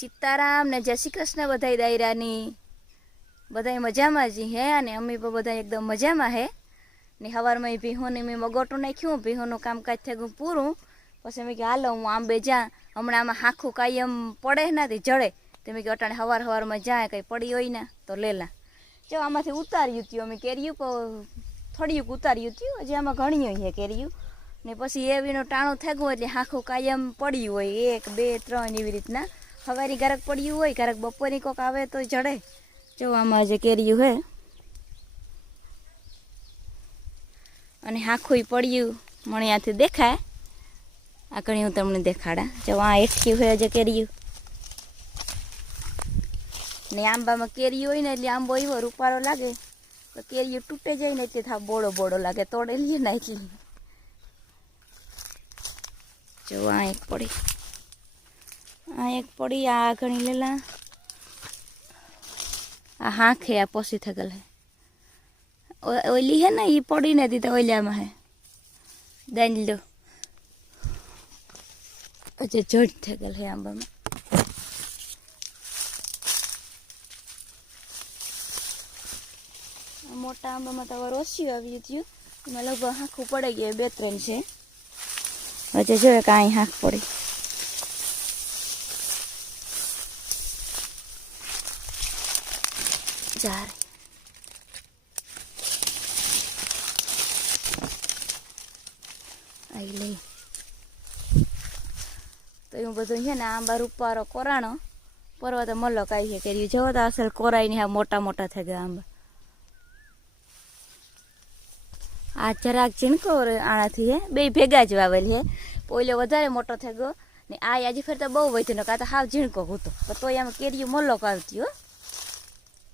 સીતારામ ને જય શ્રી કૃષ્ણ બધાય દાયરાની. બધાય મજામાં જ હે અને અમે પણ બધા એકદમ મજામાં હે. ને સવારમાં ભીહોને મેં મગોટું નાખ્યું, ભીહોનું કામકાજ થઈ પૂરું. પછી મેં કે હાલો, હું આંબે જા. હમણાં આમાં હાખું કાયમ પડે નથી જડે. તે મેં કે અટાણે સવાર સવારમાં જાય કંઈ પડી હોય ને તો લેલા જો આમાંથી ઉતાર્યું હતું અમે કેર્યું પણ થોડીક ઉતાર્યું હતું હજી આમાં ઘણી હોય કેર્યું. ને પછી એવીનું ટાણું થઈ ગયું એટલે હાખું કાયમ પડ્યું હોય, એક, બે, ત્રણ એવી રીતના. સવારી ઘરક પડ્યું હોય ઘરક બપોરની કોક આવે તો જડે. જો આમાં જે કેર્યું હે. અને હાખું પડ્યું, મણિયાથી દેખાય. આ કણી હું તમને દેખાડા. જો આ એઠ્યું હોય જે કેર્યું. ને આંબામાં કેરી હોય ને એટલે આંબો એવો રૂપાળો લાગે. તો કેરીઓ તૂટે જાય ને એટલે થા બોડો બોડો લાગે. તોડે લઈએ ને એટલે જો આ એક પડી. આ એક પડી, આ ઘણી લેલા આ હાંખે, આ પોસી થગલ. હે ઓલી હે ને એ પડી નથી તો ઓલિયામાં હે. દાન લો અચ્છા જડ થગલ હે આંબામાં. મોટા આંબામાં તો ઓછું આવ્યું થયું. એમાં લગભગ હાંખું પડી ગયું, બે ત્રણ છે. વચ્ચે જોયે કાંઈ હાંખ પડી ચાર આઈ લઈ તો બધું છે ને આંબા રૂપારો કોરાણો. પરવા મલ્લો કાઢીએ કર્યું. જવો તો અસલ કોરાઈ હા મોટા મોટા થઈ ગયા આંબા. આ જરાક ઝીણકો આણાથી હે, બે ભેગા જ વાવેલી હે. પોઈલો વધારે મોટો થઈ ગયો ને આ આજે ફેર તો બહુ વધી નો કાં તો હાવ ઝીણકો હતો તો આમાં કેરીયું મલોક આવતી હો.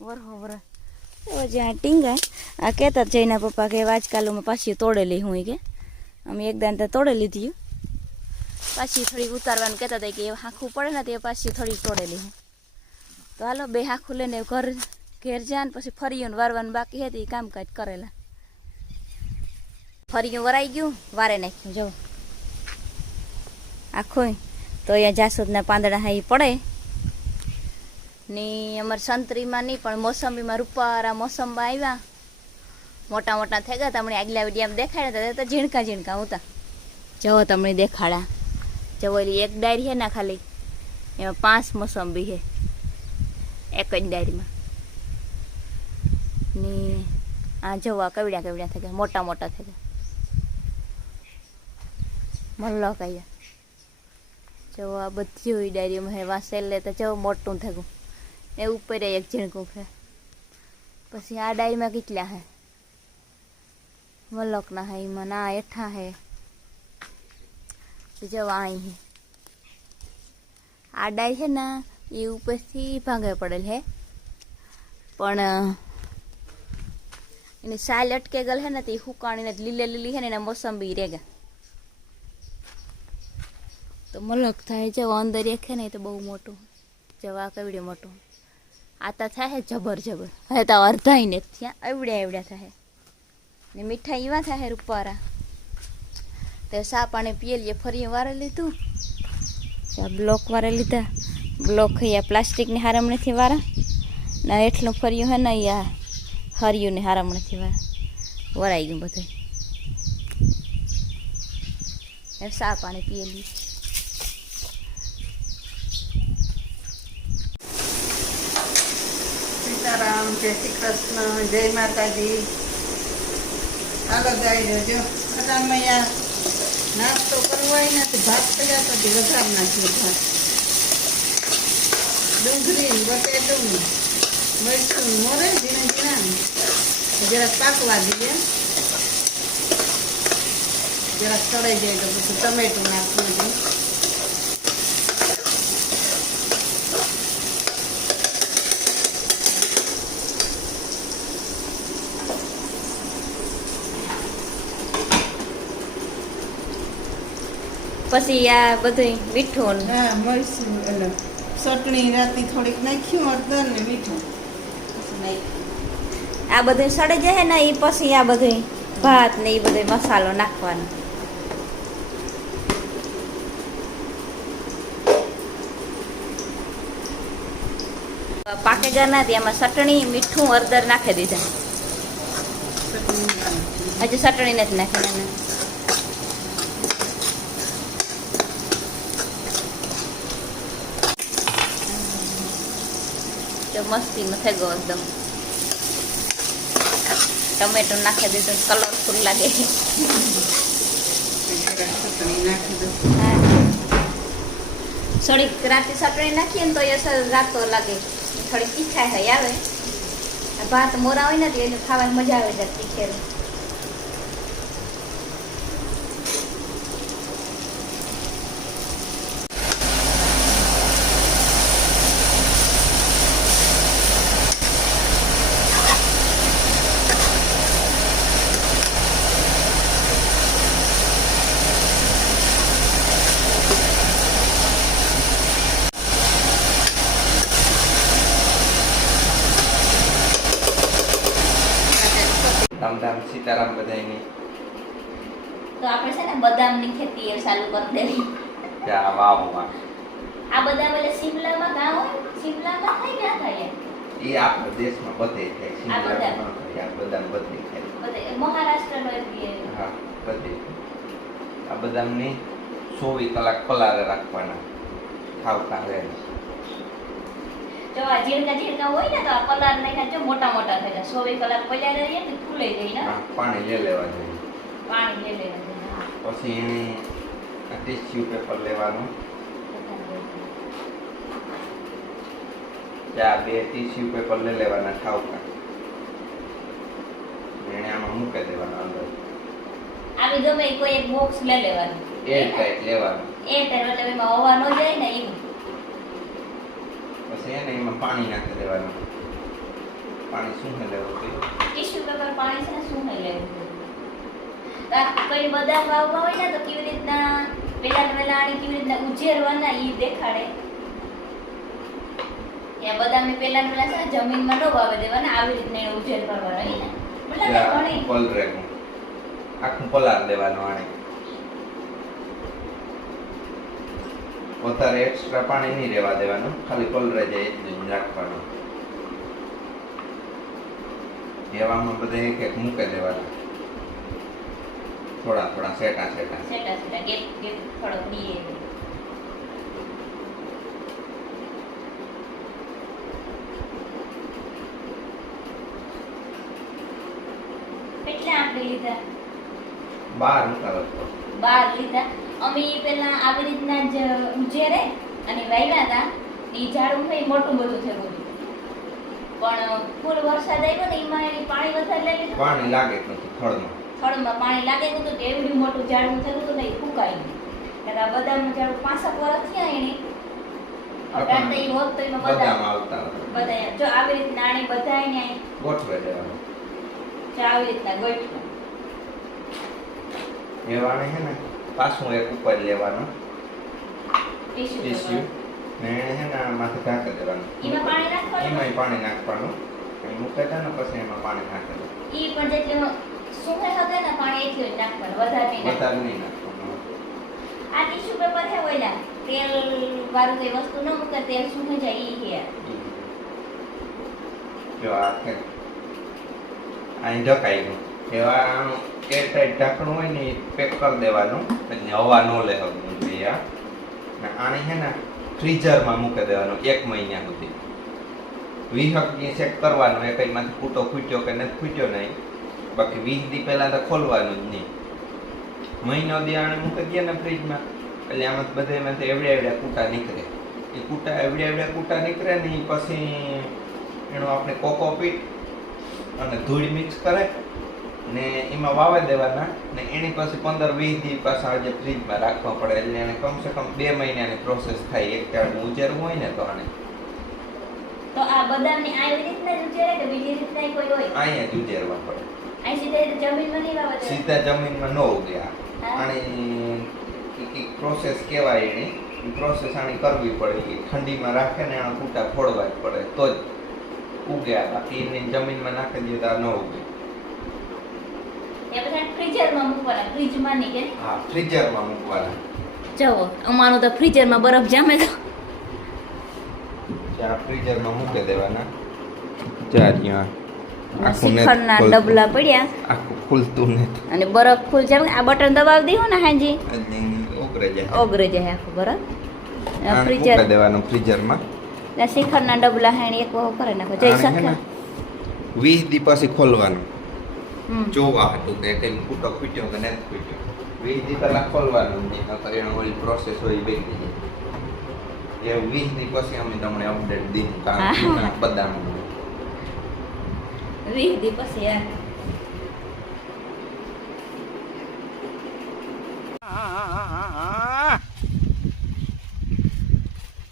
વરહો વર એવો જ્યાં ટીંગા આ કહેતા જઈના પપ્પા કે આજકાલમાં પાછી તોડેલી હું કે. અમે એક દાન તો તોડે લીધી પાછી થોડી ઉતારવાનું કહેતા હતા કે એ હાંખું પડે ને તે પાછી થોડી તોડેલી તો હાલો બે હાંખું લઈને ઘર, ઘેર જા ને પછી ફરીયું વારવાનું બાકી હતી, કામકાજ કરેલા. ફરીયું વરાઈ ગયું, વારે નાખ્યું, જવું. આખું તો અહીંયા જાસૂદના પાંદડા હા પડે. ને અમારે સંતરીમાં નહીં, પણ મોસંબીમાં રૂપારા મોસંબા આવ્યા મોટા મોટા થઈ ગયા તમને આગલા વિડીયામાં દેખાડ્યા હતા ઝીણકા ઝીણકા હતા જવો તમને દેખાડા. એલી એક ડાયરી છે ને ખાલી. એમાં પાંચ મોસંબી છે. એક જ ડાયરીમાં. ને આ જવા કવડ્યા કવડ્યા થઈ ગયા મોટા મોટા થઈ ગયા મલ્લો કહીએ જો આ બધી હોય ડાયરીમાં હે. વાસેલ લે તો જો મોટું થયું. એ ઉપર એક ઝીણકું છે. પછી આ ડાયરીમાં કેટલા હે મલકના હે એમાં ના એઠા હે જો અહીં હે. આ છે ને, એ ઉપરથી ભાંગે પડેલ હે. પણ એની સાલ અટકે ગયેલ હે ને તે હુકાણીને લીલે લીલી હે ને એના મોસંબી રેગા. તો મલક થાય છે અંદર એક છે ને તો બહુ મોટું. જવા કેવડે મોટું. આ તો થાય જબર જબર. હવે તો અડધાઈ ને ત્યાં એવડ્યા એવડ્યા થાય. ને મીઠાઈ એવા થાય રૂપારા. તો સા પાણી પીએ લઈએ ફરી વારે લીધું. બ્લોક વારે લીધા. બ્લોક અહીંયા પ્લાસ્ટિકની હારમણીથી વારા. ને એટલું ફર્યું હે ને અહીંયા હરિયું ને હારમણીથી વારા. વરાઈ ગયું બધું. સા પાણી પીએ લઈએ સીતારામ, જય શ્રી કૃષ્ણ, જય માતાજી. હાલો ગાઈ જો અટાણમાં અહીંયા નાસ્તો કરવો હોય ને તો ભાત કર્યા પછી વઘાર નાખ્યો ભાત. ડુંગળી, બટેટું, મરચું મોરે ઝીણા ઝીણા જરાક પાકવા દઈએ જરાક ચડાઈ જાય તો પછી ટમેટું નાખવું જોઈએ પછી આ બધું મીઠું હા મરચું એટલે ચટણી રાતી થોડીક નાખ્યું હળદર ને મીઠું. આ બધું સડે જાય ને એ પછી આ બધું ભાત ને એ બધો મસાલો નાખવાનો. પાકેગા ના એમાં ચટણી મીઠું હળદર નાખી દીધા. હજુ ચટણી નથી નાખી. એને મસ્તી થઈ એકદમ. ટમેટો નાખી દીધું કલરફુલ લાગે. થોડીક રાતે ચટણી નાખીએ ને તો એ રાતો લાગે. થોડીક તીખાઈ આવે. ભાત મોરા હોય ને એને ખાવાની મજા આવે છે તીખેરું. સીતારામ બધાયની. તો આપણે છે ને બદામની ખેતી ચાલુ કરી દેવી. ક્યાં વાહ વાહ. આ બદામ એટલે શિમલામાં ગામ હોય શિમલામાં થાય ના થાય એ આપણા દેશમાં બધે થાય? શિમલામાં આ બદામ બધે થાય. બધે મહારાષ્ટ્રનો એક એ. હા બધે. આ બદામની ચોવીસ કલાક પલારે રાખવાના ખાવતા રહે જો આ ઝીણકા ઝીણકા હોય ને તો આ કલર નાખ્યા જો મોટા મોટા થઈ જાય. સોવી કલાક પડ્યા રહીએ ને ફૂલાઈ ગઈ ને. પાણી લઈ લેવા જોઈએ. પાણી લઈ લેવાનું પછી એને ટીસ્યુ પેપર લેવાનું. ત્યાં બે ટીસ્યુ પેપર લઈ લેવાના ખાવતા એને આમાં મૂકી દેવાના અંદર. આવી ગમે કોઈ એક બોક્સ લઈ લેવાનું. એર ટાઈટ લેવાનું. એ ટાઈમ એટલે એમાં હવા ન જાય ને એવું પછી અને એમાં પાણી નાખી દેવાનું. પાણી શું લેવું છે ટીશ્યુ પેપર પાણી છે ને શું હે લેવું કોઈ બદામ વાવવા હોય ને તો કેવી રીતના પેલા પેલા આની કેવી રીતના ઉજેરવાના ઈ દેખાડે. કે બદામ પેલા પેલા છે ને જમીનમાં ન વાવી દેવાના આવી રીતના એને ઉજેર કરવાનો ને? મતલબ ઘણી. પલરેનું આખું પલાર દેવાનું આને વધારે એક્સ્ટ્રા પાણી નહીં રહેવા દેવાનું ખાલી પલરે જાય એટલું જ રાખવાનું. એવામાં બધા એક એક મૂકી દેવાના. થોડા થોડા સેટા સેટા. સેટા સેટા ગેપ ગેપ થોડોક દીએ કેટલા આપણે લીધા? બાર ઉતારો તો બાર લીધા? અમે પેલા આવી રીતના જ ઉજેરે અને વાવ્યા હતા. ઈ ઝાડું થઈ મોટું બધું છે બધું. પણ ફૂલ વરસાદ આવ્યો ને એમાં એની પાણી વધારે લાગે પાણી લાગે ફળમાં થળમાં. પાણી લાગે તો એવું એવડું મોટું ઝાડું થયું હતું ને એ ફૂંકાઈ એટલે આ બદામનું ઝાડું પાંસઠ વર્ષ થયા એને. અટાણ હોત તો એમાં બદામ બદામ આવતા બધા જો આવી રીતના આને બધા એને ગોઠવે દેવાનું. જો આવી રીતના ગોઠવું. એવાને છે ને પાછું એક ઉપર લેવાનું. ટીસ્યુ ને એને માથે ઢાંકી દેવાનું. એમાં પાણી નાખવાનું? એમાંય પાણી નાખવાનું. એ મૂકે ને પછી એમાં પાણી નાખી દેવાનું ઈ પણ જેટલું સુખે હતે ને પાણી એટલું જ નાખવાનું વધારે નહીં વધારે નહીં નાખવાનું. આ ટીસ્યુ પેપર છે ઓલા તેલ વાળું કઈ વસ્તુ ન મૂકે તેલ સુખે જાય ઈ છે. જો આ અહીં ઢકાઈ ગયું. એવા એરટાઈટ ઢાંકણું હોય ને પેક કરી દેવાનું. એટલે હવા ન લે જોઈએ આને છે ને ફ્રીઝરમાં મૂકી દેવાનું એક મહિના સુધી. વીસ હકી ચેક કરવાનું એ કંઈમાંથી ફૂટો ફૂટ્યો કે નથી ફૂટ્યો નહીં. બાકી વીસ દી પહેલાં તો ખોલવાનું જ નહીં. મહિનો દી આણે મૂકી દઈએ ને ફ્રીજમાં એટલે આમાં બધામાંથી એવડે એવડે કૂટા નીકળે. એ કૂટા એવડે એવડે કૂટા નીકળે ને પછી એનો આપણે કોકોપીટ અને ધૂળ મિક્સ કરે. ને એમાં વાવી દેવાના. ને એની પછી પંદર વીસ દી પાછા આજે ફ્રીજમાં રાખવા પડે. એટલે એને કમસે કમ બે મહિનાની પ્રોસેસ થાય. એક ટાઈમ ઉજેરવું હોય ને તો આને. તો આ બદામની આવી રીતના જ ઉજેરે કે બીજી રીતના કોઈ હોય? અહીંયા જ ઉજેરવા પડે. અહીં સીધા જમીનમાં નહીં વાવવા સીધા જમીનમાં ન ઉગે આ. હા. પ્રોસેસ કહેવાય એની. પ્રોસેસ આની કરવી પડે. ઠંડીમાં રાખે ને આના ફૂટા ફોડવા જ પડે. તો જ ઉગ્યા બાકી એની જમીનમાં નાખી દઈએ તો ન ઉગે. ફ્રીઝરમાં મૂકવાના ફ્રીજમાં નહીં કે? હા ફ્રીઝરમાં મૂકવાના. જવો અમારું તો ફ્રીઝરમાં બરફ જામે તો. આ ફ્રીઝરમાં મૂકી દેવાના. ચાર આખું ને શ્રીખંડના ખોલતું. ડબલા પડ્યા. આખું ખુલતું નથી અને બરફ ખુલ જાય આ બટન દબાવી દીધું ને હાજી? એટલે જાય. ઓગરે જાય આખું બરફ. ફ્રીઝર દેવાનું ફ્રીઝરમાં શ્રીખંડના ડબલા હાણી એક વહુ કરે નાખો. વીસ દી પછી ખોલવાનું. જોવા હતું કે કઈ ફૂટો ફૂટ્યો કે નથી ફૂટ્યો વીસ દી પહેલા ખોલવાનું નહીં નકર એનો ઓલી પ્રોસેસ હોય બેગી જાય એ વીસ દી પછી અમે તમને અપડેટ દીધું. કારણ બદામ વીસ દી પછી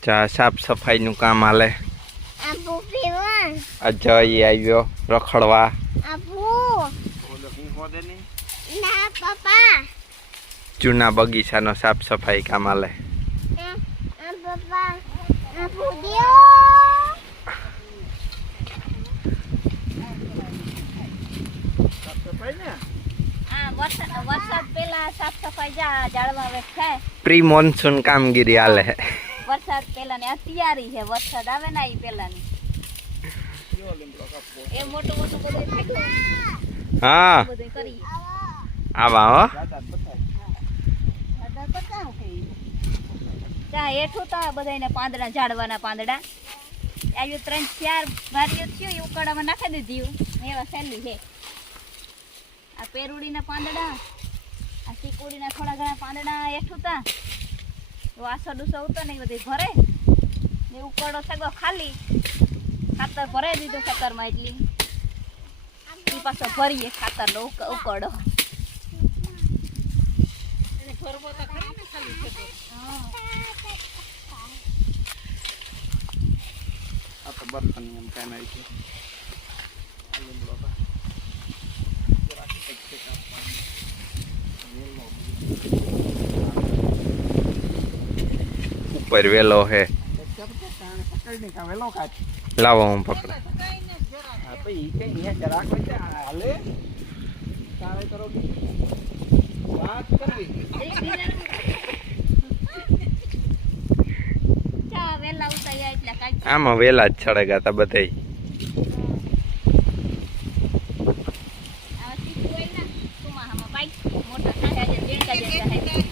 ચા સાફ સફાઈનું કામ હાલે આ Piwan, આવ્યો રખડવા જૂના બગીચાનો સાફ સફાઈ કામ આલે. પ્રી મોન્સૂન કામગીરી આલે. વરસાદ પેલા ની તૈયારી છે વરસાદ આવે ને એ પેલા ની એ મોટું મોટું બધું હા. આવા હો. ત્યાં હેઠું તો બધાને પાંદડા ઝાડવાના પાંદડા. આવ્યું ત્રણ ચાર ભારીઓ થયું, એ ઉકાળામાં નાખી દીધી એવા સહેલી છે. આ પેરુડીના પાંદડા, આ ચીકુડીના થોડા ઘણા પાંદડા હેઠું તા. વાસો ડૂસો ઉતો ને બધી ભરે. ને ઉકાળો સગો ખાલી. ખાતર ભરાઈ દીધું ખાતરમાં એટલી. પાછો ભરીએ ખાતરનો ઉક- ઉકાળો ઉપર વેલો હે. લાવો હું પકડ. ચા વેલા ઉતાર્યા એટલે કાંઈ આમાં વેલા જ ચડેગા ગયા બધાય. આ ચીકુ હોય ને ચોમાસામાં બાઈક મોટા થાય છે દેડકા જેટલા થાય.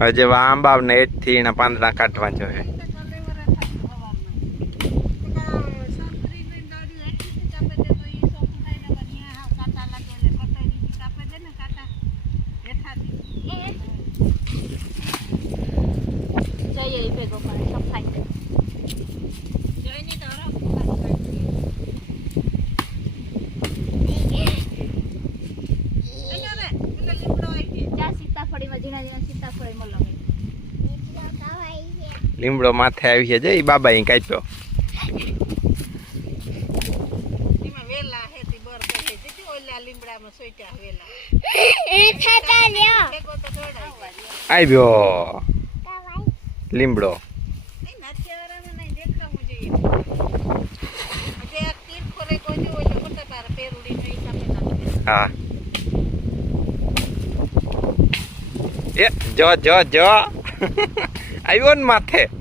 હજે આંબા ને એજથી એના પાંદડા કાઢવા જઈએ એ ભેગો પણ સફાઈ થાય. ચા સીતાફળીમાં ઝીણા ઝીણા સીતાફળી મળે લીમડો માથે આવી છે. જઈ બાબા અહીં કાપ્યો આવ્યો. લીમડો. જો. હા. એ જો જો જો. આવ્યો ને માથે.